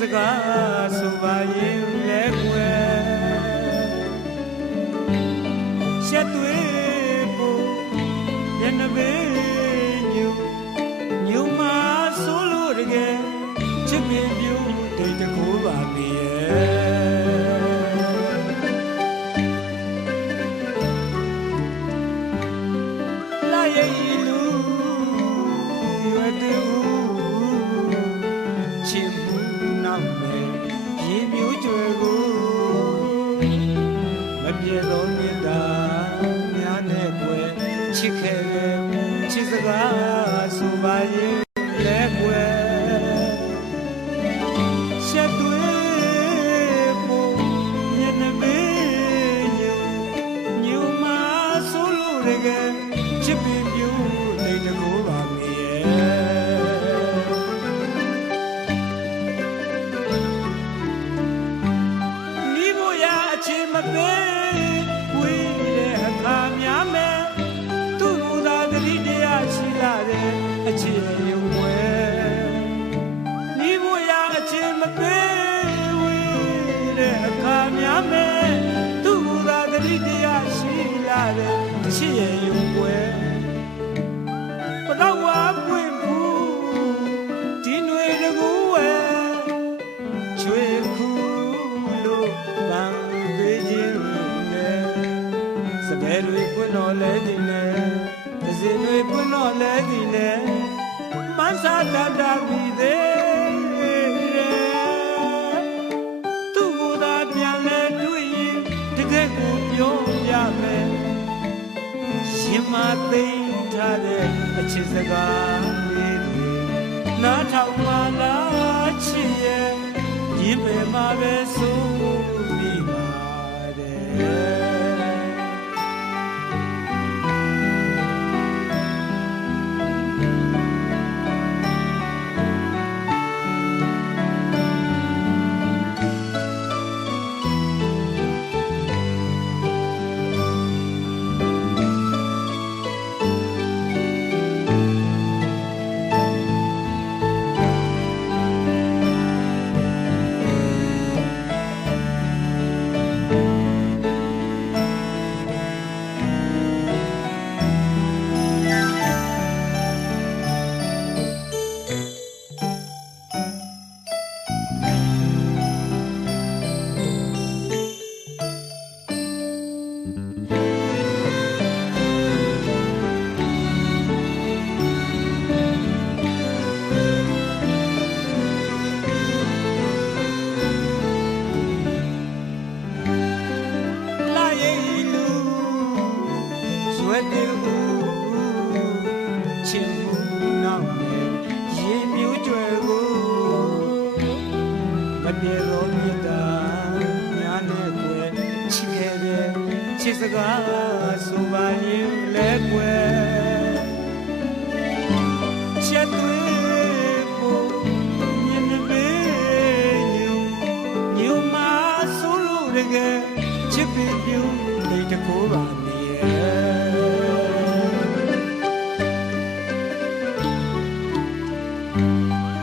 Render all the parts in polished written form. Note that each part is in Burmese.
စကားဆိုပါရင်လဲကွယ်ရှက်သွေးဖို့ရနဘေးညူမဆိုလို့တကယ်ချစ်ပင်ပြူဒိတ်တကိုးပါပြီလာရဲ့လူရွယ်တူချစ်မှုနောက်မဲ့ရေမျိုးကျွယ်ကိုမပြေသောမြတ်တာများနဲ့ကွယ်ချစ်ခဲ့တဲ့ချစ်စကားဆိုပါရင်လဲကွယ်ရှက်သွေးဖို့ညနေမေးညူမဆိုလို့တကယ်ချစ်ပင်ပြူနေတကိုးပါမေနီးဖို့ရအချင်းမပေးဝေးတဲ့အခါများမဲ့သူ့ကိုယ်သာတတိတရားရှိလာတဲ့အချင်းရုံဝဲနီးဖို့ရအချင်းမပေးဝေးတဲ့အခါများမဲ့သူ့ကိုယ်သာတတိတရားရှိလာတဲ့အချင်းရုံဝဲပတော့ဝါပွင့်ဘူးဒီຫນွေတကူဝဲချွေခုလို့ပန်းပေးခြင်းနဲ့စပယ်တွေပွင့်တော်လဲဒီနဲ့ဒဇင်တွေပွင့်တော်လဲဒီနဲ့မန်းစာတတ်တာပြီးသေးသူ့ကိုယ်သာပြန်လဲတွေ့ရင်တကယ်ကိုပြောပြမယ်ရှင်မသိထားတဲ့အချစ်စကားလေးတွေနားထောင်မှလားချစ်ရဲ့ရင်ပဲမှာပဲဆိုပြီးပါတယ်ချစ်စကားဆိုပါရင်လဲကွယ်ရှက်သွေးဖို့ညနေမေးညူမဆိုလို့တကယ်ချစ်ပင်ပြူနေတကိုးပါမေ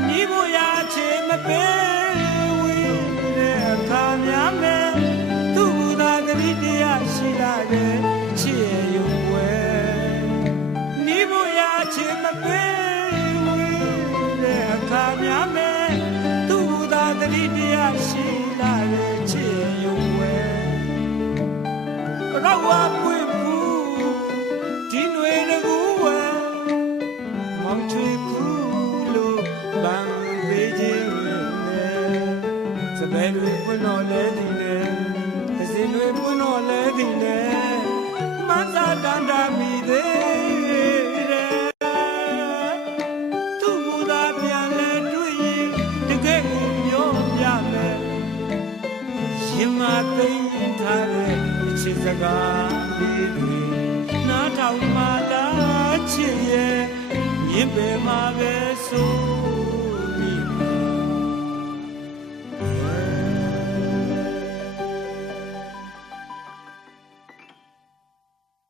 နီးဖို့ရချင်မပေးဝေးတဲ့အခါများမဲ့သူ့ကိုယ်သာတတိတရားရှိလာတဲ့ချစ်ရဲ့ရုံဝဲနီးဖို့ရချင်မပေးဝေးတဲ့အခါများမဲ့သူ့ကိုယ်သာတတိတရားရှိလာတဲ့ချစ်ရဲ့ရုံဝဲတော့ဝါပွင့်ဘူးဒီຫນွေတကူဝဲမောင်ချွေခုလို့ပန်းပေးခြင်းနဲ့စပယ်တွေပွင့်တော်လဲဒီနဲ့ဒဇင်တွေပွင့်တော်လဲဒီနဲ့မန်းစာတန်တာမိသေးတယ်သူ့ကိုယ်သာပြန်လဲတွေ့ရင်တကယ်ကိုပြောပြမယ်ရင်မသိထားတဲ့အချစ်စကားလေးတွေနားထောင်မှလားချစ်ရဲ့ရင်ပဲမှာပဲဆို